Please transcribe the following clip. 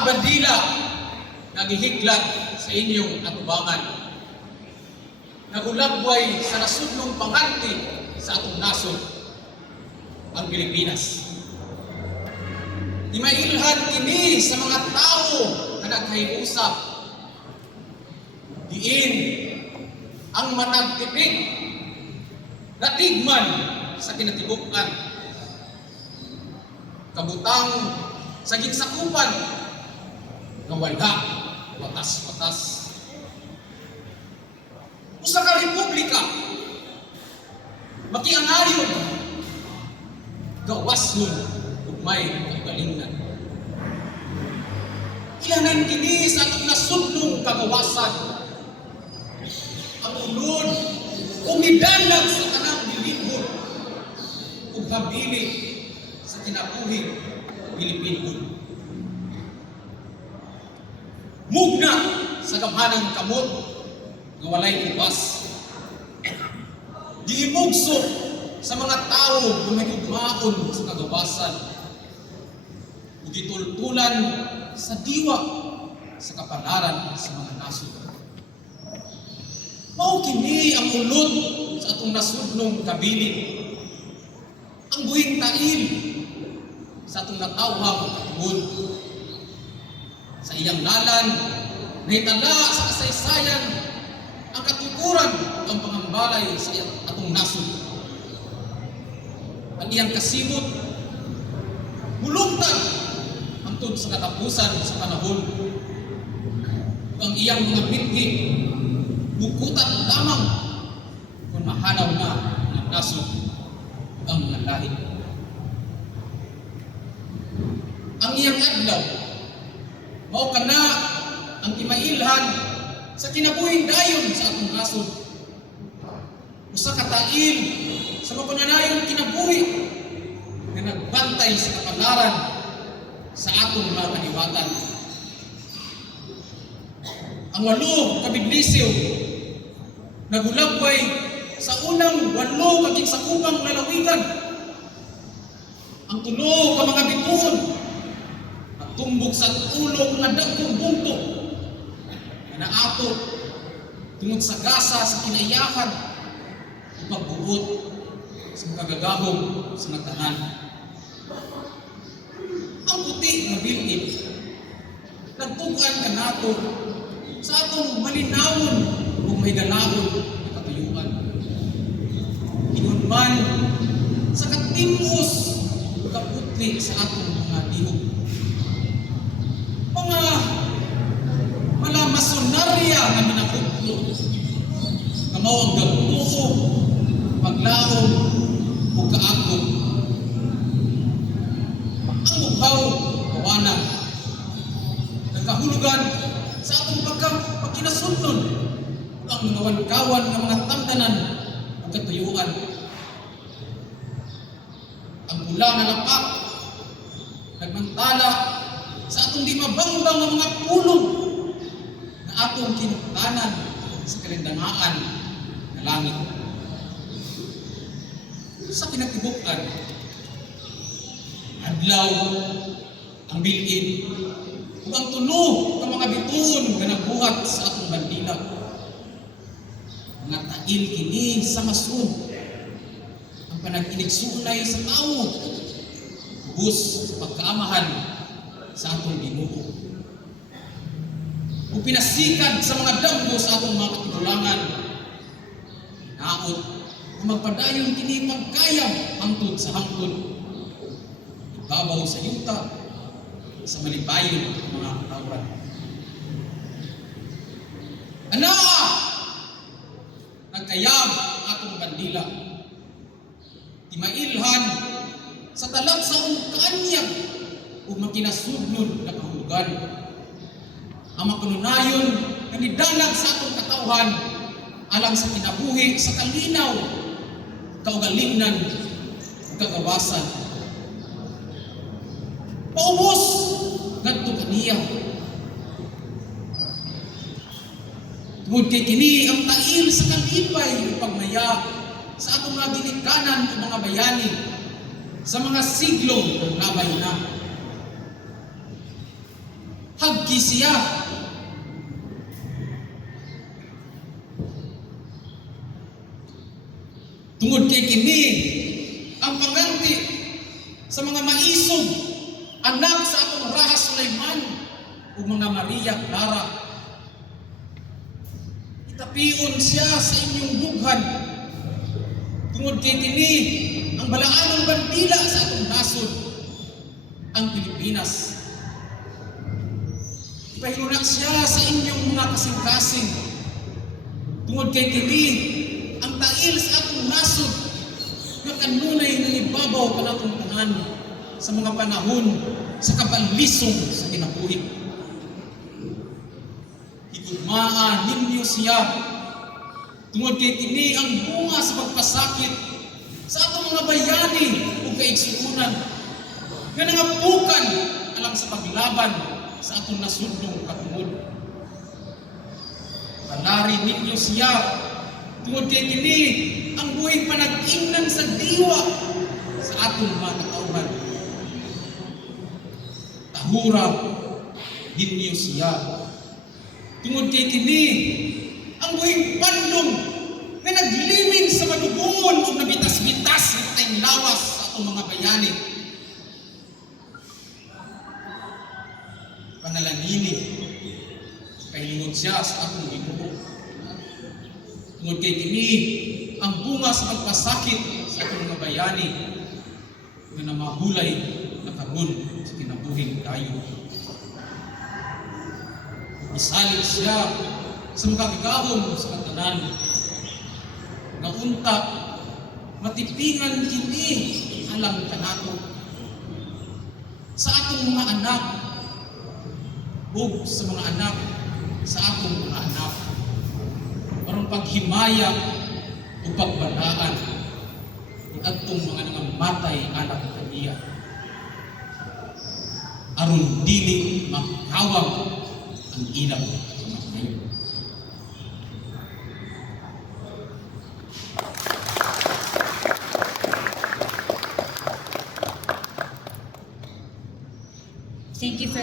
ang bandila nagihiglat sa inyong atubangan. Nagulagway sa nasudnong panganti sa atong nasod, ang Pilipinas. Imailhan kini sa mga tao na nagkahiusap. Diin ang managtipid na tigman sa kinatibukan. Kabutang sa gingsakupan ng wala, watas-watas. Usa ka republika, makiangayon, gawas nun, ug may kaugalingan. Ilanan kini sa atong nasudnong kagawasan. Ang ulod, umidalag sa tanang bilibhon, ug habilin sa kinabuhing Pilipino. Mugna sa gamhanang kamot nga walay ubas. Gihimugso sa mga tao nga may ugmaon sa kagawasan. Ug gitultulan sa diwa sa kapalaran sa mga nasod. Mao kini ang ulod sa atong nasudnong kabilin. Ang buhing tail sa atong natawhang katungod. Sa iyang ngalan, nahitala sa kasaysayan ang katukuran ang pangambalay sa atong nasod. Ang iyang kasimot, mulungtag hangtod sa katapusan sa panahon. Ang iyang mga binhi, bukutan lamang kung mahanaw na ng nasod ang mga lahi. Ang iyang adlaw, mao kana ang timailhan sa kinabuhing dayon sa atong nasod. Usa ka tail sa mapananayon kinabuhi nga nagbantay sa kapalaran sa atong mga kaliwatan. Ang 8 ka Biblisiyo nagulagway sa unang 8 ka ginsakupang lalawigan. Ang 3 ka mga bituon tumbok sa ulo nga dagkong bungto na naato tungod sa gasa sa kinayahan o pagbuot sa kagagahong sa natahan. Ang puti nga bilin nagtugan ka nato sa atong malinawon o may galawon na katuyuan. Ingon man sa katimos o kaputli sa atong mga lihok. Mga malamasonarya na minakutlo na mao ang gabuo, paglaom o kaagod. Ang mukhaw, kawanan, nagkahulugan sa atong pagkinasudnon ang mga wankawan ng mga tamdanan o katuyuan. Ang pula na lapak, nagmantala sa atong di mabangbang ng mga pulong na atong kinuktanan sa kalindangaan na langit. Sa kinatibukan, adlaw, ang bilin, ug ang tulo ng mga bituon nga nagbuhat sa atong bandila. Mga tail kini sa masun, ang panag-inigsunay sa tao, bus sa pagkaamahan sa atong Ginoo. O pinasikad sa mga damgo sa atong mga katigulangan. Hinaot o magpadayon kini pagkayam hangtod sa hangtod. Ibabaw sa yuta sa malipayon ng mga katawan. Anaa! Nagkayam atong bandila. Timailhan sa talag sa ungkanyag o makinasudnod na kahulugan. Ang makununayon na nidalag sa atong katawhan alang sa kinabuhi sa kalinaw, kaugalingnan, kagawasan. Paubos ngadto kaniya. Tungod kay kini ang tail sa kalipay o pagmaya sa atong mga ginikanan o mga bayani sa mga siglong ng labay na. hagki siya. Tungod kay kini ang panganti sa mga maisog anak sa atong Raha Sulaiman ug mga Maria Clara. Itapion siya sa inyong dughan. Tungod kay kini ang balaanong bandila sa atong nasod, ang Pilipinas. Ipahiluna siya sa inyong mga kasing-kasing. Tungod kay kini ang tail sa atong nasod nga kanunay nga ibabaw kanatong tanan sa mga panahon sa kabalisong sa kinabuhi. Higugmaan ninyo siya. Tungod kay kini ang bunga sa pagpasakit sa atong mga bayani ug kaigsuonan nga nangapukan alang sa paglaban sa atong nasudnong katungod. Panari ninyo siya. Tungod kay kini ang buhay panag-ingnan sa diwa sa atong mga katauhan. Tahura ninyo siya. Tungod kay kini ang buhay pandong na naglimin sa madugungon o nabitas-bitas ng tayong lawas sa atong mga bayani. Panalanini, pahilingon siya sa atong Ginoo. Tungod kay kini ang bunga sa pagpasakit sa atong mga bayani nga namahulay na karon sa kinabuhing tayo. Isalig siya sa mga gagawon sa katanan nga unta matipingan kini alang kanato sa atong mga anak ug sa mga anak sa atong mga anak aron paghimaya ug pagbanaan ni adtong mga nangamatay alang kaniya aron dili makawag ang ilang